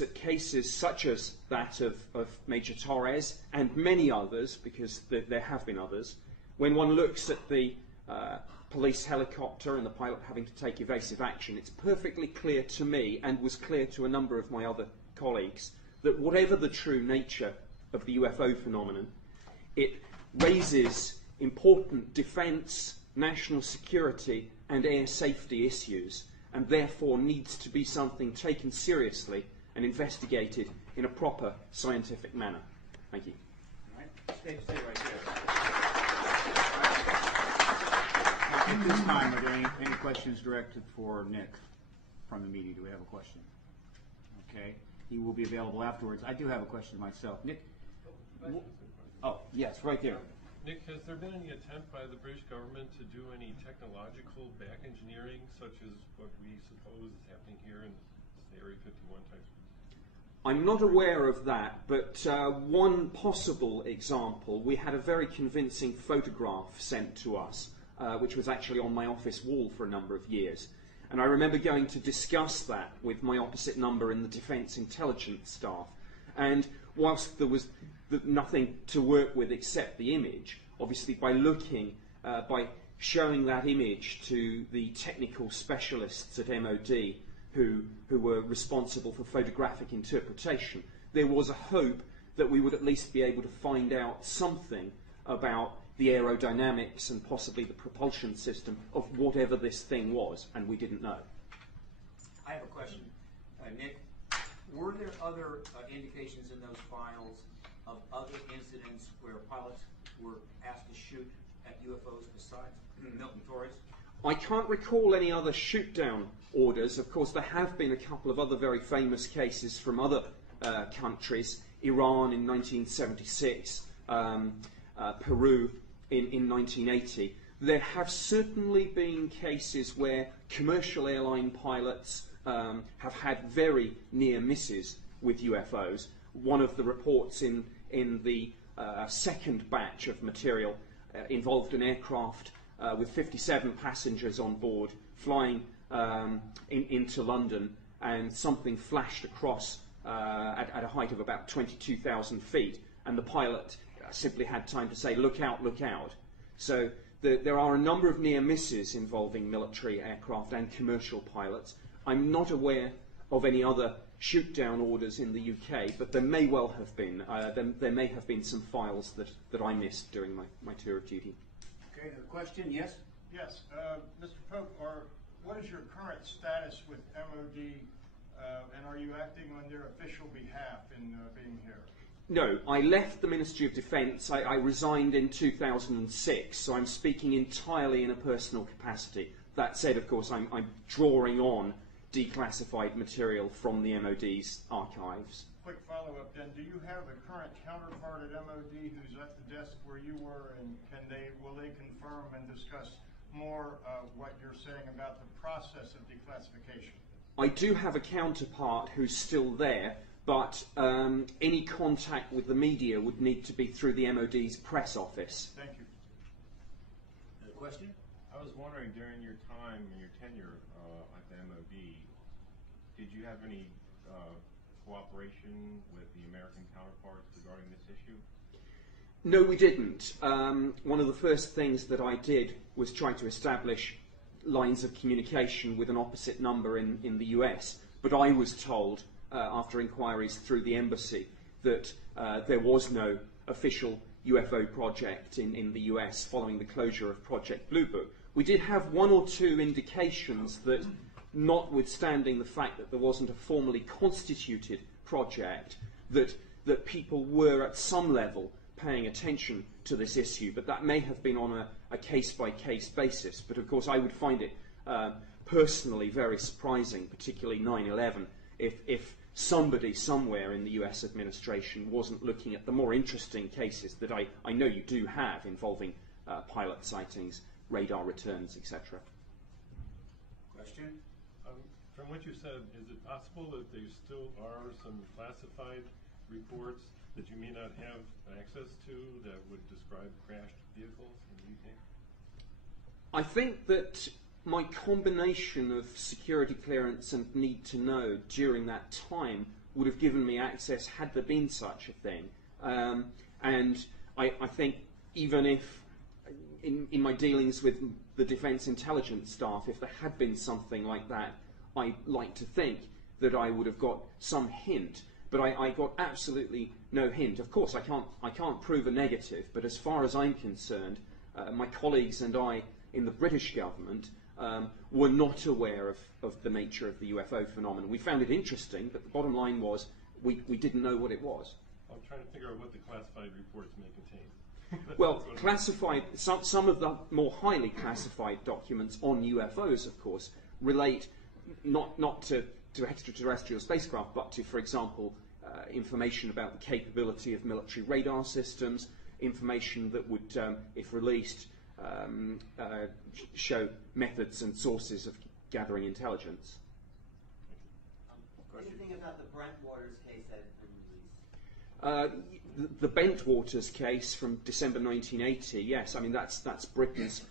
at cases such as that of Major Torres and many others, because there have been others, when one looks at the police helicopter and the pilot having to take evasive action, it's perfectly clear to me, and was clear to a number of my other colleagues, that whatever the true nature of the UFO phenomenon, it raises important defence, national security and air safety issues, and therefore needs to be something taken seriously and investigated in a proper scientific manner. Thank you. All right. Stay right there. At this time, are there any questions directed for Nick from the media? Do we have a question? Okay. He will be available afterwards. I do have a question myself. Nick? Oh, yes, right there. Nick, has there been any attempt by the British government to do any technological back engineering, such as what we suppose is happening here in the Area 51 type? I'm not aware of that, but one possible example, we had a very convincing photograph sent to us, which was actually on my office wall for a number of years. And I remember going to discuss that with my opposite number in the Defence Intelligence staff. And whilst there was nothing to work with except the image, obviously by showing that image to the technical specialists at MOD who were responsible for photographic interpretation, there was a hope that we would at least be able to find out something about the aerodynamics and possibly the propulsion system of whatever this thing was, and we didn't know. I have a question. Nick, were there other indications in those files of other incidents where pilots were asked to shoot at UFOs besides Milton Torres? I can't recall any other shoot-down orders. Of course, there have been a couple of other very famous cases from other countries. Iran in 1976, Peru in 1980. There have certainly been cases where commercial airline pilots have had very near misses with UFOs. One of the reports in the second batch of material involved an aircraft with 57 passengers on board flying into London, and something flashed across at a height of about 22,000 feet, and the pilot simply had time to say, "Look out, look out." So there are a number of near misses involving military aircraft and commercial pilots. I'm not aware of any other shoot-down orders in the UK, but there may well have been. There may have been some files that I missed during my tour of duty. Okay, the question, yes? Yes, Mr. Pope, what is your current status with MOD, and are you acting on their official behalf in being here? No, I left the Ministry of Defence. I resigned in 2006, so I'm speaking entirely in a personal capacity. That said, of course, I'm drawing on declassified material from the MOD's archives. Quick follow-up then. Do you have a current counterpart at MOD who's at the desk where you were, and will they confirm and discuss more what you're saying about the process of declassification? I do have a counterpart who's still there, but any contact with the media would need to be through the MOD's press office. Thank you. Question? I was wondering, during your time and your tenure at the MOD, did you have any cooperation with the American counterparts regarding this issue? No, we didn't. One of the first things that I did was try to establish lines of communication with an opposite number in the US, but I was told after inquiries through the embassy that there was no official UFO project in the US following the closure of Project Blue Book. We did have one or two indications that, notwithstanding the fact that there wasn't a formally constituted project, that people were at some level paying attention to this issue, but that may have been on a case-by-case basis. But of course I would find it personally very surprising, particularly 9/11, if somebody somewhere in the US administration wasn't looking at the more interesting cases that I know you do have involving pilot sightings, radar returns, etc. Question? From what you said, is it possible that there still are some classified reports that you may not have access to that would describe crashed vehicles in the UK? I think that my combination of security clearance and need to know during that time would have given me access had there been such a thing. And I think even if, in my dealings with the Defence Intelligence staff, if there had been something like that, I'd like to think that I would have got some hint. But I got absolutely no hint. Of course, I can't prove a negative, but as far as I'm concerned, my colleagues and I in the British government were not aware of the nature of the UFO phenomenon. We found it interesting, but the bottom line was we didn't know what it was. I'm trying to figure out what the classified reports may contain. Well, classified, some of the more highly classified documents on UFOs, of course, relate not to extraterrestrial spacecraft, but to, for example, information about the capability of military radar systems, information that would, if released, show methods and sources of gathering intelligence. Anything about the Brentwaters case that had been released? The Bentwaters case from December 1980, yes, I mean that's Britain's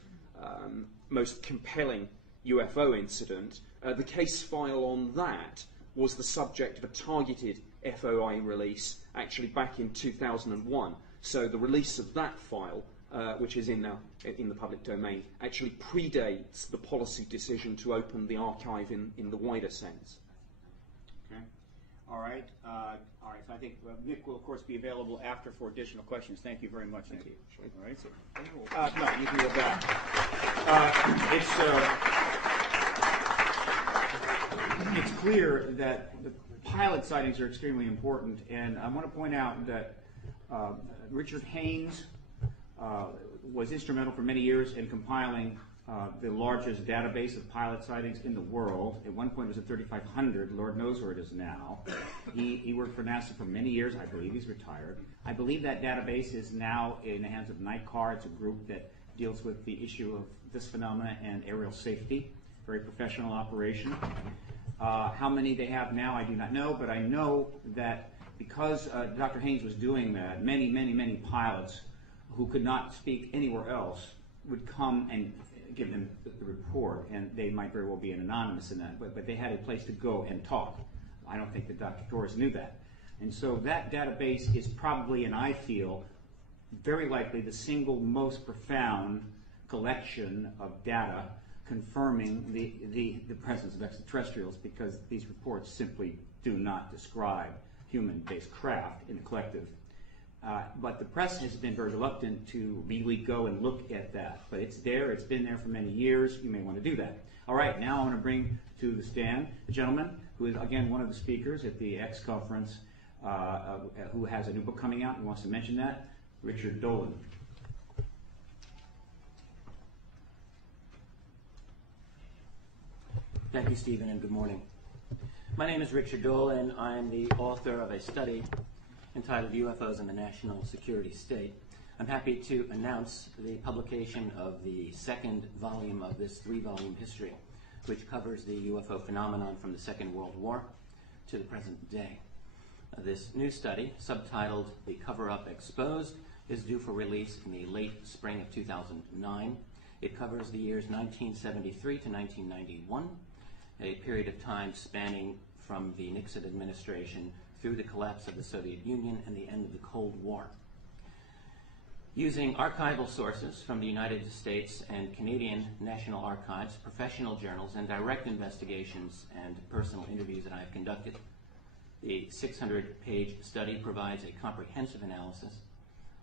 most compelling UFO incident. The case file on that was the subject of a targeted FOI release actually back in 2001. So the release of that file, which is in the public domain, actually predates the policy decision to open the archive in the wider sense. Okay. All right. So I think Nick will, of course, be available after for additional questions. Thank you very much, Nick. Thank you. All right. No, you can go back. It's clear that the pilot sightings are extremely important, and I want to point out that Richard Haynes was instrumental for many years in compiling the largest database of pilot sightings in the world. At one point it was at 3,500. Lord knows where it is now. He worked for NASA for many years. I believe he's retired. I believe that database is now in the hands of NICAR. It's a group that deals with the issue of this phenomena and aerial safety. Very professional operation. How many they have now, I do not know, but I know that because Dr. Haynes was doing that, many pilots who could not speak anywhere else would come and give them the report, and they might very well be anonymous in that, but they had a place to go and talk. I don't think that Dr. Torres knew that. And so that database is probably, and I feel, very likely the single most profound collection of data confirming the presence of extraterrestrials, because these reports simply do not describe human-based craft in the collective. But the press has been very reluctant to really go and look at that. But it's there, it's been there for many years. You may want to do that. All right, now I want to bring to the stand a gentleman who is, again, one of the speakers at the X conference, who has a new book coming out and wants to mention that, Richard Dolan. Thank you, Stephen, and good morning. My name is Richard Dolan. I'm the author of a study entitled UFOs in the National Security State. I'm happy to announce the publication of the second volume of this 3-volume history, which covers the UFO phenomenon from the Second World War to the present day. This new study, subtitled The Cover-Up Exposed, is due for release in the late spring of 2009. It covers the years 1973 to 1991, a period of time spanning from the Nixon administration through the collapse of the Soviet Union and the end of the Cold War. Using archival sources from the United States and Canadian National Archives, professional journals, and direct investigations and personal interviews that I have conducted, the 600-page study provides a comprehensive analysis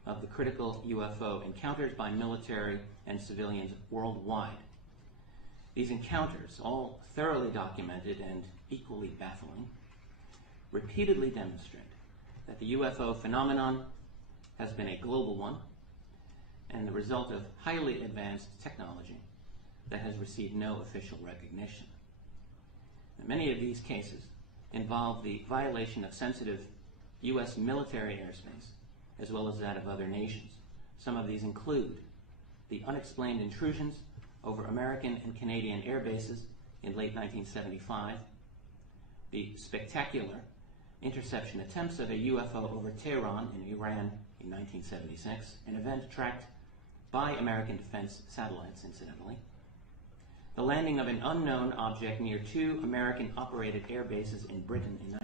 of the critical UFO encounters by military and civilians worldwide. These encounters, all thoroughly documented and equally baffling, repeatedly demonstrate that the UFO phenomenon has been a global one and the result of highly advanced technology that has received no official recognition. And many of these cases involve the violation of sensitive U.S. military airspace as well as that of other nations. Some of these include the unexplained intrusions over American and Canadian air bases in late 1975, the spectacular interception attempts of a UFO over Tehran in Iran in 1976, an event tracked by American defense satellites, incidentally, the landing of an unknown object near 2 American-operated air bases in Britain in